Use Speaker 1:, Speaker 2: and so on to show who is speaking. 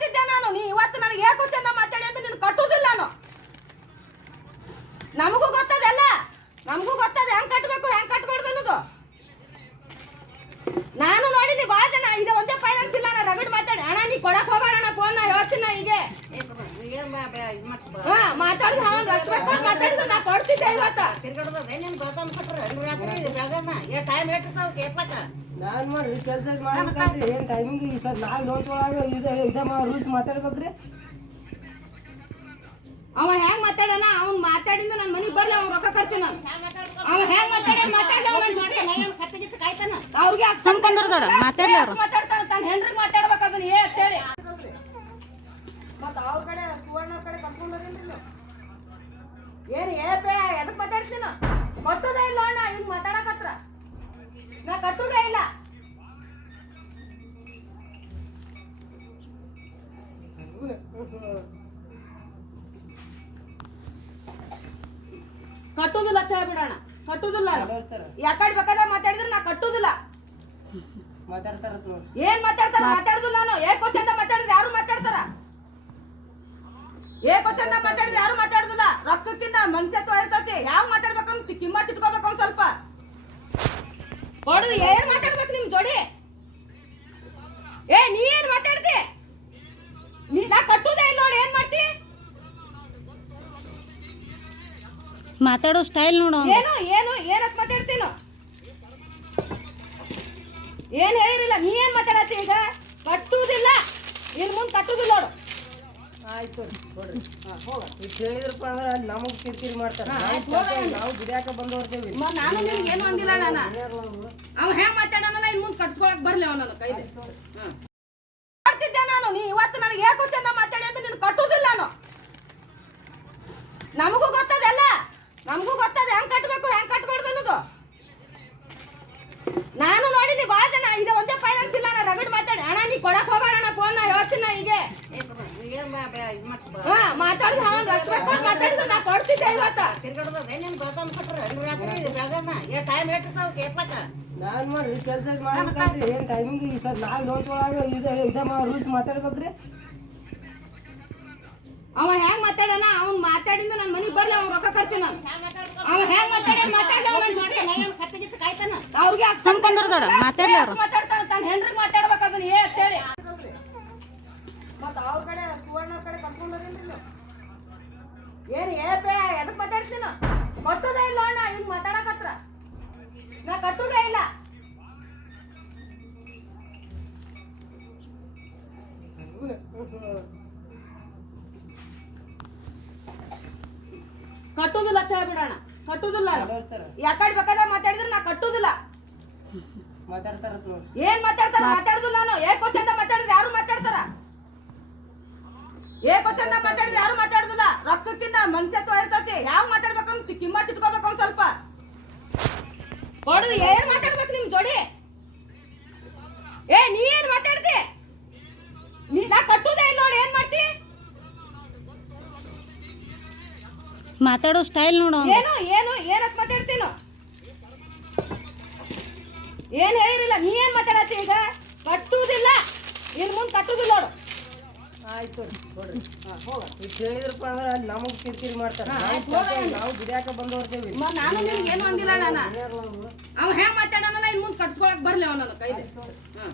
Speaker 1: ಕೊಡ್ತಿದ್ದೆ ನಾನು ನೀ ಇವತ್ತು ನನಗೆ ಏಕೋ ಚಂದ ಮಾತಾಡಿ ಅಂತ ನೀನು ಕಟ್ಟುವುದಿಲ್ಲ ನಾನು ನಮಗೂ ಗೊತ್ತದಲ್ಲ ನಮಗೂ ಗೊತ್ತದ ಹೆಂಗ್ ಕಟ್ಟಬೇಕು ಹೆಂಗ್ ಕಟ್ಬಾರ್ದು ಅನ್ನೋದು ನಾನು ನೋಡಿನಿ ಭಾಳ ಜನ ಇದು ಒಂದೇ ಫೈನಾನ್ಸ್ ಇಲ್ಲ ನಾ ರಗಡ್ ಮಾತಾಡಿ ಅಣ್ಣ ನೀ ಕೊಡಕ್ ಹೋಗೋಣ ಅಣ್ಣ ಫೋನ್ ನಾ ಹೇಳ್ತೀನಿ ನಾ ಹೀಗೆ ಹಾ ಮಾತಾಡಿದ್ರೆ ಅವ್ನು ರಾತ್ರಿ ಮಾಡಿ ಮಾತಾಡಿದ್ರೆ ಟೈಮ್ ಇವತ್ತು
Speaker 2: ನಾನ್ ಮಾಡ್ರಿ ಕೆಲ್ಸ ಮಾಡ್ಬೇಕಂದ್ರಿ ಏನ್ ಟೈಮಿಂಗ್ ಈ ಸರ್. ನಾಲ್ಕು ನೋಟ್ ಇದೆ ಇದು ಇದ ರೂಲ್ಸ್ ಮಾತಾಡ್ಬೇಕ್ರಿ.
Speaker 1: ಅವ ಹೆಂಗ್ ಮಾತಾಡಣ ಅವ್ನ್ ಮಾತಾಡಿಂದ ನನ್ ಮನೆಗೆ ಬರ್ಲಿ ಅವ್ನ್ ರೊಕ್ಕ ಕಟ್ತೀನಿ ನಾನು. ಅವ ಹೆಂಗ್ ಮಾತಾಡ ಮಾತಾಡ ಅವ್ನ ಜೊತೆ. ಅವ್ರಿಗೆ
Speaker 3: ಮಾತಾಡ್ಲಿ ಅವ್ರು.
Speaker 1: ಮಾತಾಡ್ತಾನೆ ತನ್ನ ಹೆಂಡ್ರಿಗೆ ಮಾತಾಡ್ಬೇಕು ಅದನ್ನ ಏ ಅಂತೇಳಿ. ಮತ್ತ ಅವ್ರ ಕಡೆ ಸುವರ್ಣ ಕಡೆ ಕರ್ಕೊಂಡ್ರಿ ಏನ್ ಏಪೆ ಎದಕ್ ಮಾತಾಡ್ತೀನ ಕಟ್ಟುದೇ ಇಲ್ಲ ಅಣ್ಣ ಹಿಂಗ್ ಮಾತಾಡಕತ್ರ ನಾ ಕಟ್ಟುದೇ ಇಲ್ಲ. ಕಟ್ಟುದಿಲ್ಲ ಅಂತ ಹೇಳ್ಬಿಡೋಣ. ಕಟ್ಟುದಿಲ್ಲ. ಯಾಕಡೆ ಬೇಕಾದ್ರೆ ಮಾತಾಡಿದ್ರೆ ನಾ ಕಟ್ಟುದಿಲ್ಲ. ಏನ್ ಮಾತಾಡ್ತಾರ? ಮಾತಾಡುದಿಲ್ಲ ನಾನು. ಏಕೋ ಚಂದ ಮಾತಾಡಿದ್ರೆ ಯಾರು ಮಾತಾಡ್ತಾರ? ಏಕೋ ಚಂದ ಮಾತಾಡಿದ್ರೆ ಯಾರು ಮಾತಾಡುದಿಲ್ಲ ಮನುಷ್ಯತ್ವ ಇರ್ತತಿ. ಯಾವ ಅಂತ ಕಿಮ್ಮತ್ ಇಟ್ಕೋಬೇಕು ಒಂದ್ ಸ್ವಲ್ಪ. ಹೊಡೆದು ಏನ್ ಮಾತಾಡ್ಬೇಕು ನಿಮ್ ಜೋಡಿ? ಏ ನೀ ಏನ್ ಮಾತಾಡ್ತಿ? ನೀ ನಾ ಕಟ್ಟುದೇ ಇಲ್ಲ ನೋಡಿ ಏನ್ ಮಾಡ್ತಿ?
Speaker 3: ಮಾತಾಡೋ ಸ್ಟೈಲ್ ನೋಡು.
Speaker 1: ಏನು ಏನು ಏನತ್ ಮಾತಾಡ್ತೀನೋ ಏನ್ ಹೇಳಿರಿಲ್ಲ ನೀ ಏನ್ ಮಾತಾಡತ್ತಿ ಈಗ? ಕಟ್ಟುವುದಿಲ್ಲ ಇನ್ ಮುಂದ್ ಕಟ್ಟುದಿಲ್ಲ ನೋಡು.
Speaker 2: ಆಯ್ತು. ಕೊಡ್ರಿ. ಇಷ್ಟು ಹೇಳಿದ್ರಪ್ಪ ಅಂದ್ರೆ ಅಲ್ಲಿ ನಮಗ್ ಕಿರಿಕಿರಿ ಮಾಡ್ತಾರ. ನಾವು ದುಡಿಯಾಕ ಬಂದವ್ರ್ತೇವಿ
Speaker 1: ನಾನು ನಿನ್ಗೆ ಏನು ಅಂದಿಲ್ಲ ನಾನು. ಅವ ಹೇ ಮಾತಾಡೋನಲ್ಲ ಇನ್ ಮುಂದ್ ಕಟ್ಸ್ಕೊಳಕ್ ಬರ್ಲಿ ಅವನ ಕೈಲಿ. ಮಾಡ್ತಿದ್ದೆ ನಾನು? ನೀ ಇವತ್ತು ನನಗೆ ಯಾಕೆ ಚಂದ ಮಾತಾಡಿ ಅಂತ ನೀನು ಕಟ್ಟುದಿಲ್ಲ ನಾನು. ನಮಗೂ ಗೊತ್ತದಲ್ಲ ನಮಗೂ ಗೊತ್ತದ ಹೆಂಗ್ ಕಟ್ಟಬೇಕು ಹೆಂಗ್ ಕಟ್ಬಾರ್ದು ಅನ್ನೋದು. ನಾನು ನೋಡಿನಿ ಭಾಳ ಜನ ಇದು ಒಂದೇ ಫೈನಾನ್ಸ್ ಇಲ್ಲ ನಾ ರಗಡ್ ಮಾತಾಡಿ. ಅಣ್ಣ ನೀ ಕೊಡಕ್ ನಾ ನಾ ಹಾ ಮಾತಾಡಿದ್ರೆ ಅವ್ನು ರೆಸ್ಪೆಕ್ಟ್ ಮಾಡಿ ಮಾತಾಡಿದ್ರೆ ನಾ ಕೊಡ್ತಿದ್ದೆ ಇವತ್ತು.
Speaker 2: ನಾನ್ ಮಾಡ್ರಿ ಕೆಲ್ಸ ಏನ್ ಟೈಮಿಂಗ್ ಈ ಸರ್ ನಾಲ್ಕು ನೋಟ್ ಒಳಗೆ ಇದು ಇದ ರೂಲ್ಸ್ ಮಾತಾಡ್ಬೇಕ್ರಿ.
Speaker 1: ಅವ ಹೆಂಗ್ ಮಾತಾಡಣ ಅವ್ನ್ ಮಾತಾಡಿಂದ ನನ್ ಮನಿಗ್ ಬರ್ಲಿ ಅವ್ನ್ ರೊಕ್ಕ ಕಟ್ತೀನಿ ನಾನು. ಅವ ಹೆಂಗ್ ಮಾತಾಡ ಜೊತೆ. ಅವ್ರಿಗೆ ಮಾತಾಡ್ತಾನ ತನ್ನ ಹೆಂಡ್ರಿಗೆ ಅದನ್ನ ಏ ಅಂತೇಳಿ ಮತ್ತ ಅವ್ರ ಕಡೆ ಸುವರ್ಣ ಕಡೆ ಕರ್ಕೊಂಡ್ಬರ್ರಿ ಏನ್ ಏಪೆ ಎದಕ್ ಮಾತಾಡ್ತೀನ? ಕಟ್ಟುದೇ ಇಲ್ಲ ಅಣ್ಣ ಹಿಂಗ್ ಮಾತಾಡಕತ್ರ ನಾ ಕಟ್ಟುದೇ ಇಲ್ಲ. ಕಟ್ಟೋದಿಲ್ಲ ಅಂತ ಹೇಳ್ಬಿಡೋಣ. ಕಟ್ಟುದಿಲ್ಲ. ಯಾಕಡೆ ಬೇಕಾದ ಮಾತಾಡಿದ್ರೆ ನಾ ಕಟ್ಟುದಿಲ್ಲ.
Speaker 2: ಮಾತಾಡ್ತಾರ
Speaker 1: ಏನ್ ಮಾತಾಡ್ತಾರ ಮಾತಾಡುದಿಲ್ಲ ನಾನು ಏನ್ ಚಂದ ಮಾತಾಡಿದ್ರೆ ಯಾರು ಮಾತಾಡ್ತಾರ ಏಕೋ ಚಂದ ಮಾತಾಡಿದ್ರೆ ಯಾರು ಮಾತಾಡುದಿಲ್ಲ? ರೊಕ್ಕಕ್ಕಿಂತ ಮನುಷ್ಯತ್ವ ಇರ್ತತಿ. ಯಾವ ಮಾತಾಡ್ಬೇಕಂತ ಕಿಮ್ಮತ್ ಇಟ್ಕೋಬೇಕು ಒಂದ್ ಸ್ವಲ್ಪ. ಹೊಡೆದು ಏನ್ ಮಾತಾಡ್ಬೇಕು ನಿಮ್ ಜೋಡಿ? ಏ ನೀ ಏನ್ ಮಾತಾಡ್ತಿ? ನೀ ನಾ ಕಟ್ಟುದೇ ಇಲ್ಲ ನೋಡಿ ಏನ್ ಮಾಡ್ತಿ?
Speaker 3: ಮಾತಾಡೋ ಸ್ಟೈಲ್ ನೋಡು.
Speaker 1: ಏನು ಏನು ಏನತ್ ಮಾತಾಡ್ತೀನೋ ಏನ್ ಹೇಳಿರಲ್ಲ ನೀ ಏನ್ ಮಾತಾಡತ್ತಿ ಈಗ? ಕಟ್ಟುವುದಿಲ್ಲ ಇನ್ ಮುಂದ್ ಕಟ್ಟುದಿಲ್ಲ ನೋಡು.
Speaker 2: ಆಯ್ತು. ಕೊಡ್ರಿ. ಇಷ್ಟು ಹೇಳಿದ್ರಪ್ಪ ಅಂದ್ರೆ ಅಲ್ಲಿ ನಮಗ್ ಕಿರಿಕಿರಿ ಮಾಡ್ತಾರ. ನಾವು ದುಡಿಯಾಕ ಬಂದವ್ರ್ತೇವಿ
Speaker 1: ನಾನು ನಿನ್ಗೆ ಏನು ಅಂದಿಲ್ಲ ಅಣ್ಣ ಅವ ಹೆಂಗ್ ಮಾತಾಡನಲ್ಲ ಇನ್ ಮುಂದ್ ಕಟ್ಸ್ಕೊಳಕ್ ಬರ್ಲಿ ಅವನ ಹ್ಮ್.